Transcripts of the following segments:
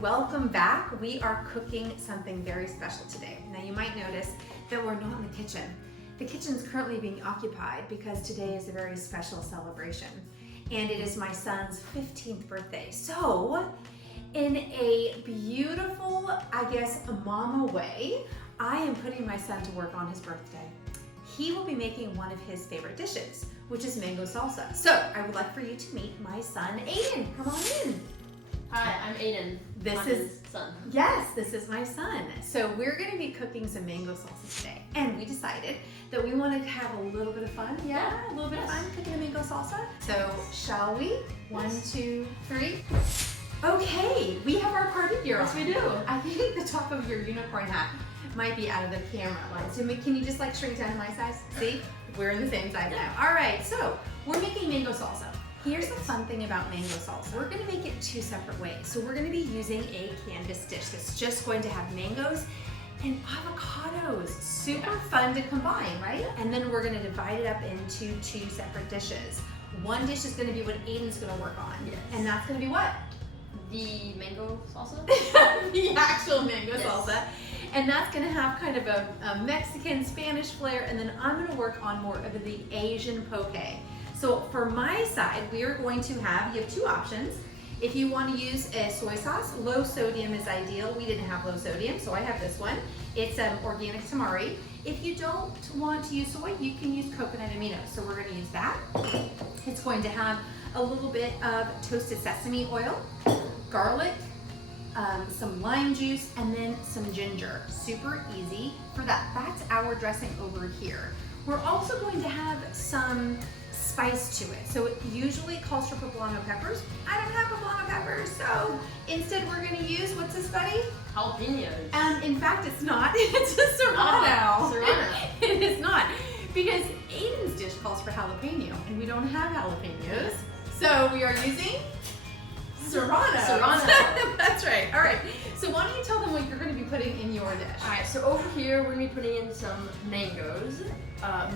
welcome back. We are cooking something very special today. Now you might notice that we're not in the kitchen. The kitchen's currently being occupied because today is a very special celebration. And it is my son's 15th birthday. So, in a beautiful, I guess, mama way, I am putting my son to work on his birthday. He will be making one of his favorite dishes, which is mango salsa. So, I would like for you to meet my son, Aiden. Come on in. Hi, I'm Aiden. This I'm is his son. Yes, this is my son. So we're going to be cooking some mango salsa today, and we decided that we want to have a little bit of fun. Yeah, a little bit of fun cooking a mango salsa. So shall we? One, two, three. Okay, we have our party gear on. Yes, we do. I think the top of your unicorn hat might be out of the camera line. So can you just like shrink down to my size? See, we're in the same size now. All right, so we're making mango salsa. Here's the fun thing about mango salsa. We're gonna make it two separate ways. So we're gonna be using a canvas dish that's just going to have mangoes and avocados. Super fun to combine, right? And then we're gonna divide it up into two separate dishes. One dish is gonna be what Aiden's gonna work on. Yes. And that's gonna be what? The mango salsa? The actual mango Yes. salsa. And that's gonna have kind of a Mexican, Spanish flair, and then I'm gonna work on more of the Asian poke. So for my side, we are going to have, you have two options. If you want to use a soy sauce, low sodium is ideal. We didn't have low sodium, so I have this one. It's organic tamari. If you don't want to use soy, you can use coconut aminos. So we're going to use that. It's going to have a little bit of toasted sesame oil, garlic, some lime juice, and then some ginger. Super easy for that. That's our dressing over here. We're also going to have some spice to it. So it usually calls for poblano peppers. I don't have poblano peppers, so instead we're gonna use, what's this, buddy? Jalapenos. In fact, it's not. It's a serrano. Serrano. It is not, because Aiden's dish calls for jalapeno, and we don't have jalapenos. So we are using serrano. Serrano. That's right. All right. So why don't you tell them what you're gonna be putting in your dish? Alright, so over here we're going to be putting in some mangoes,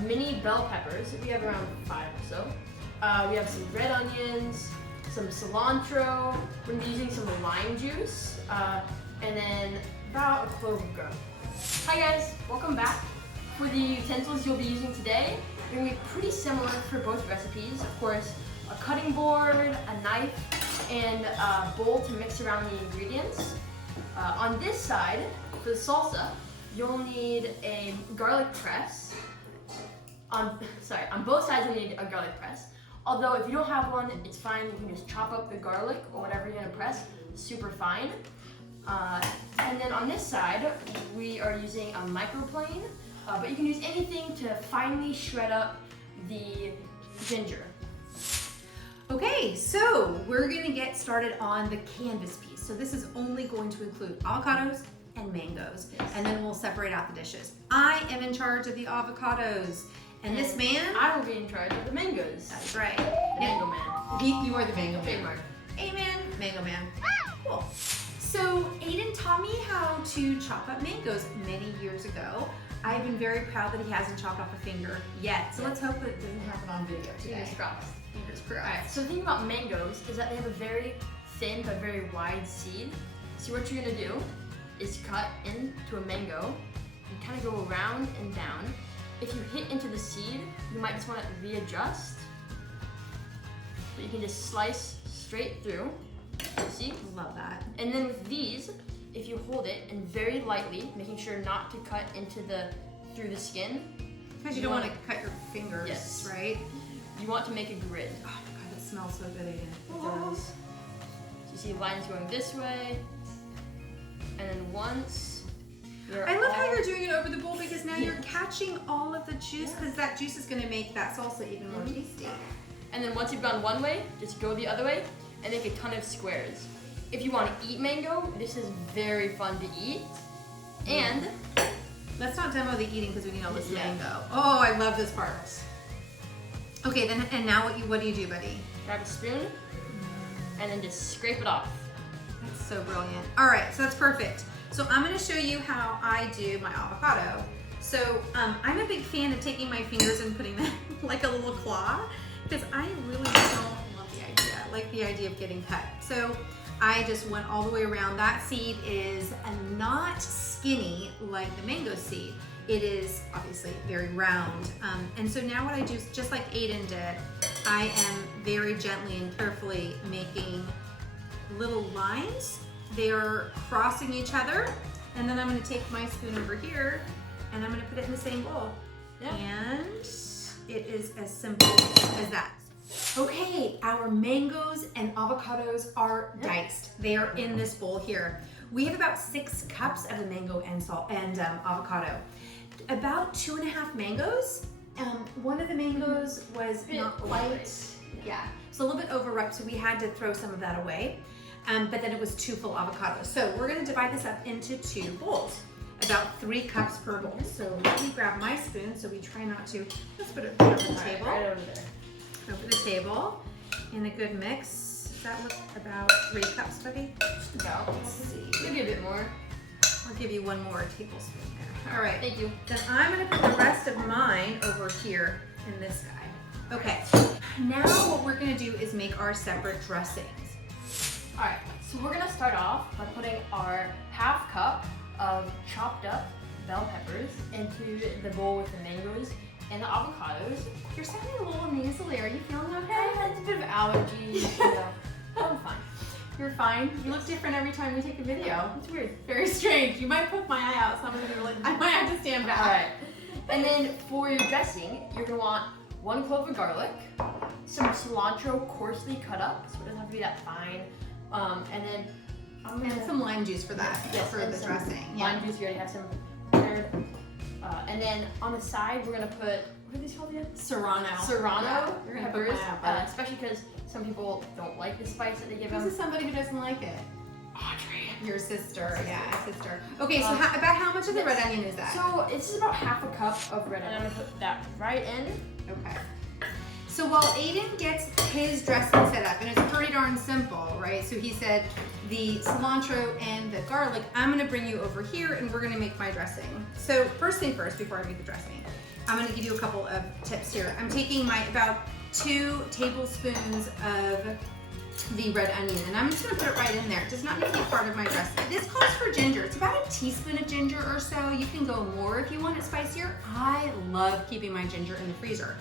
mini bell peppers. We have around 5 or so. We have some red onions, some cilantro. We're going to be using some lime juice, and then about a clove of garlic. Hi guys, welcome back. For the utensils you'll be using today, they're going to be pretty similar for both recipes. Of course, a cutting board, a knife, and a bowl to mix around the ingredients. On this side, for the salsa, you'll need a garlic press. On both sides you'll need a garlic press. Although if you don't have one, it's fine. You can just chop up the garlic or whatever you're gonna press, super fine. And then on this side, we are using a microplane, but you can use anything to finely shred up the ginger. Okay, so we're gonna get started on the canvas piece. So this is only going to include avocados and mangoes, and then we'll separate out the dishes. I am in charge of the avocados, and this man, I will be in charge of the mangoes. that's right. The MangoMan. You are the mango man. Trademark. Amen, mango man. Cool. So Aiden taught me how to chop up mangoes many years ago. I've been very proud that he hasn't chopped off a finger yet. So let's hope that it doesn't happen on video today. Fingers crossed. Fingers crossed. Alright, so the thing about mangoes is that they have a very thin but very wide seed. So what you're gonna do is cut into a mango and kind of go around and down. If you hit into the seed, you might just want to readjust. But you can just slice straight through. See? Love that. And then with these, if you hold it and very lightly, making sure not to cut through the skin. Because you don't want to cut your fingers, Yes. right? You want to make a grid. Oh my god, it smells so good again. It does. So you see lines going this way, and then once you're I love how you're doing it over the bowl because now you're catching all of the juice because that juice is going to make that salsa even more tasty. And then once you've gone one way, just go the other way and make a ton of squares. If you want to eat mango, this is very fun to eat. And let's not demo the eating because we need all this Yeah. mango. Oh, I love this part. Okay, then and now what do you do, buddy? grab a spoon and then just scrape it off. That's so brilliant. All right, so that's perfect. So I'm going to show you how I do my avocado. So I'm a big fan of taking my fingers and putting them like a little claw because I really don't love the idea. I like the idea of getting cut. So I just went all the way around. That seed is not skinny like the mango seed. It is obviously very round. And so now what I do is just like Aiden did, I am very gently and carefully making little lines. They are crossing each other. And then I'm gonna take my spoon over here and I'm gonna put it in the same bowl. Yeah. And it is as simple as that. Okay, our mangoes and avocados are diced. They are in this bowl here. We have about 6 cups of the mango and avocado. About 2.5 mangoes. One of the mangoes was not quite, so a little bit overripe, so we had to throw some of that away. But then it was 2 full avocados. So we're gonna divide this up into 2 bowls, about 3 cups per bowl. So let me grab my spoon so we try not to, let's put it over the table. Right over there. Over the table in a good mix. Does that look about 3 cups, buddy? About. Let's see. Maybe a bit more. I'll give you 1 more tablespoon there. All right. Thank you. Then I'm gonna put the rest of mine over here in this guy. Okay. Now what we're gonna do is make our separate dressings. All right, so we're gonna start off by putting our ½ cup of chopped up bell peppers into the bowl with the mangoes and the avocados. You're sounding a little nasally. Are you feeling okay? It's a bit of allergies, you know. I'm fine. You're fine. You look different every time we take a video. It's weird. Very strange. You might poke my eye out, so I'm gonna be like, I might have to stand back. All right. And then for your dressing, you're gonna want 1 clove of garlic, some cilantro coarsely cut up, so it doesn't have to be that fine. And then I'm gonna And some lime juice for that, for and the some dressing. lime juice. You already have some prepared. And then on the side, we're gonna put, what are these called again? Serrano. Serrano You're gonna put peppers, my eye out. especially because some people don't like the spice that they give This them. is somebody who doesn't like it. Audrey. Your sister, yeah, sister. Okay, so about how much of the red onion is that? So this is about ½ cup of red onion. I'm gonna put that right in. Okay. So while Aiden gets his dressing set up, and it's pretty darn simple, right? So he said the cilantro and the garlic, I'm gonna bring you over here and we're gonna make my dressing. So first thing first, before I make the dressing, I'm gonna give you a couple of tips here. I'm taking my about 2 tablespoons of the red onion, and I'm just gonna put it right in there. It does not need to be part of my dressing. This calls for ginger. It's about a teaspoon of ginger or so. You can go more if you want it spicier. I love keeping my ginger in the freezer.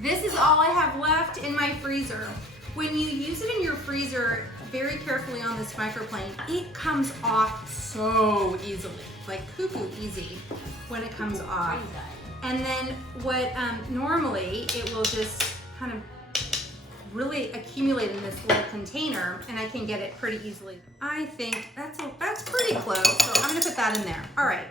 This is all I have left in my freezer. When you use it in your freezer very carefully on this microplane, it comes off so easily, like cuckoo easy when it comes off. And then what normally it will just kind of really accumulate in this little container, and I can get it pretty easily. I think that's pretty close, so I'm gonna put that in there. All right.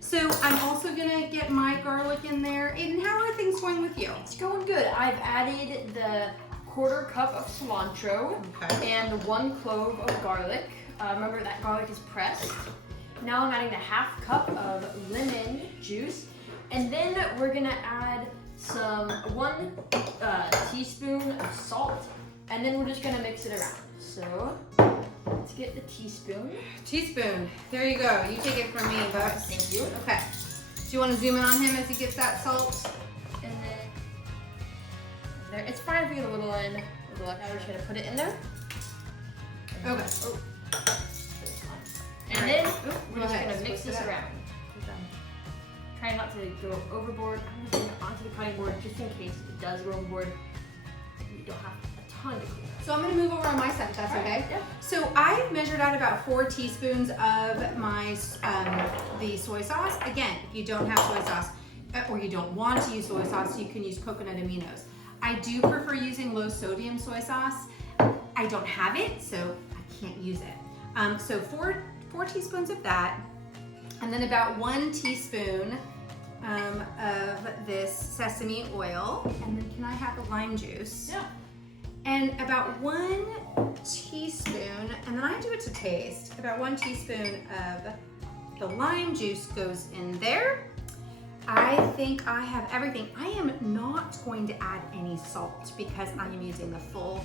So I'm also gonna get my garlic in there. Aiden, how are things going with you? It's going good. I've added the ½ cup of cilantro and the 1 clove of garlic. Remember that garlic is pressed. Now I'm adding the ½ cup of lemon juice, and then we're gonna add some 1 teaspoon of salt, and then we're just gonna mix it around. So let's get the teaspoon. Teaspoon. There you go. You take it from me, Bucks. Thank you. Okay. Do you want to zoom in on him as he gets that salt? And then there. It's fine if we get a little in. Now we're just gonna put it in there. Okay. Oh. And All then right. we're Go just ahead. gonna mix Twist it this up. around. Try not to go overboard. I'm gonna bring it onto the cutting board just in case it does go overboard. You don't have a ton to clean. So I'm gonna move over on my side, if that's okay. Yeah. So I've measured out about 4 teaspoons of my the soy sauce. Again, if you don't have soy sauce or you don't want to use soy sauce, you can use coconut aminos. I do prefer using low sodium soy sauce. I don't have it, so I can't use it. So 4 teaspoons of that, and then about 1 teaspoon of this sesame oil. And then can I have the lime juice? Yeah. And about 1 teaspoon, and then I do it to taste, about 1 teaspoon of the lime juice goes in there. I think I have everything. I am not going to add any salt because I am using the full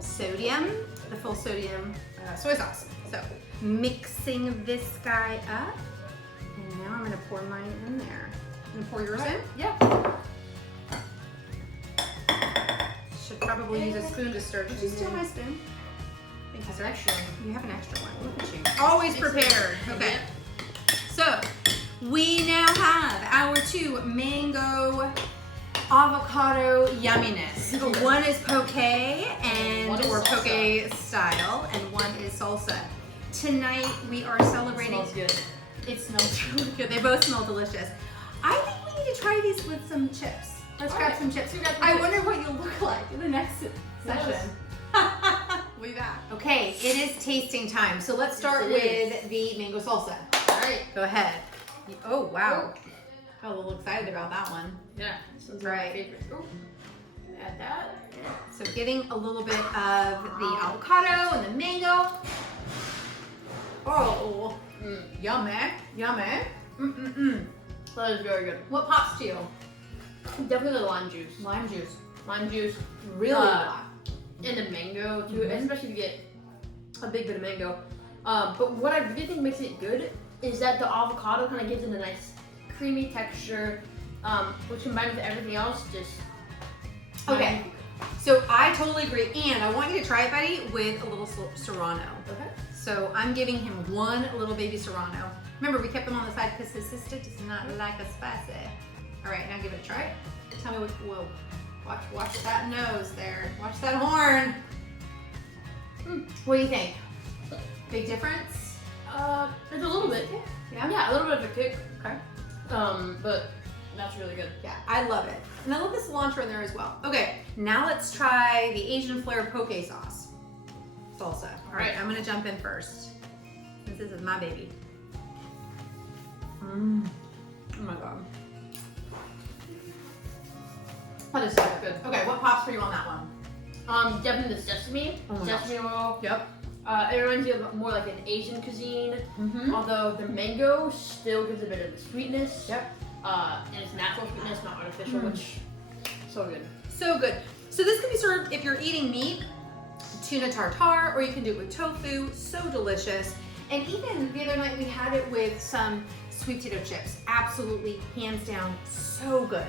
sodium soy sauce. So mixing this guy up, and now I'm gonna pour mine in there. I'm gonna pour yours in? Yeah. Should probably use a spoon to stir. Did you steal my spoon? Thank you, sir. Extra. You have an extra one. Look at you. Always prepared. Okay. So we now have our 2 mango avocado yumminess. One is poke or poke style, and one is salsa. Tonight we are celebrating. It smells good. It smells really good. They both smell delicious. I think we need to try these with some chips. Let's grab some chips. I wonder what you'll look like in the next session. We'll be back. Okay, it is tasting time. So let's start with the mango salsa. All right. Go ahead. Oh, wow. Got a little excited about that one. Yeah, this one's Right. my favorite. Ooh. Add that. So getting a little bit of the avocado and the mango. Oh, yummy, yummy. That is very good. What pops to you? Definitely the lime juice. Lime juice. Lime juice. Really hot. And the mango too, especially if you get a big bit of mango. But what I really think makes it good is that the avocado kind of gives it a nice creamy texture, which combined with everything else just. Okay. So I totally agree, and I want you to try it, buddy, with a little serrano. Okay. So I'm giving him one little baby serrano. Remember, we kept him on the side because his sister does not like a spicy. All right, now give it a try. Tell me what. Whoa! Watch that nose there. Watch that horn. What do you think? Big difference? It's a little bit. Yeah. A little bit of a kick. Okay. But that's really good. Yeah, I love it. And I love the cilantro in there as well. Okay, now let's try the Asian flair poke sauce. Salsa. All right, I'm gonna jump in first, since this is my baby. Oh my God. That is so good. Okay, what pops for you on that one? Definitely the sesame. Oh my Sesame oil. Yep. It reminds you of more like an Asian cuisine. Although the mango still gives a bit of the sweetness. Yep. And it's natural sweetness, not artificial, which so good. So good. So this can be served if you're eating meat, tuna tartare, or you can do it with tofu. So delicious. And even the other night we had it with some sweet potato chips. Absolutely, hands down, so good.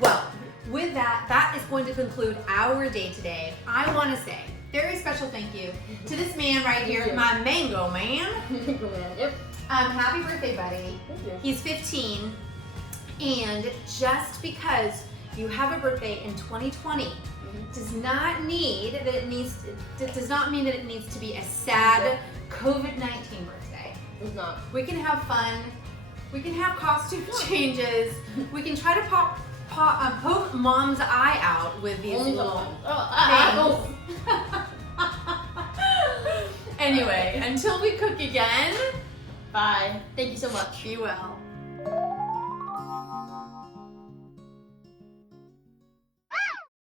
Well, with that, that is going to conclude our day today. I want to say very special thank you to this man right here, my Mango Man. Yep. Happy birthday, buddy. Thank you. He's 15, and just because you have a birthday in 2020 does not mean that it needs to be a sad COVID-19 birthday. It's not. We can have fun. We can have costume changes. We can try to poke mom's eye out with these little things. Anyway, until we cook again, Bye. Thank you so much. be well.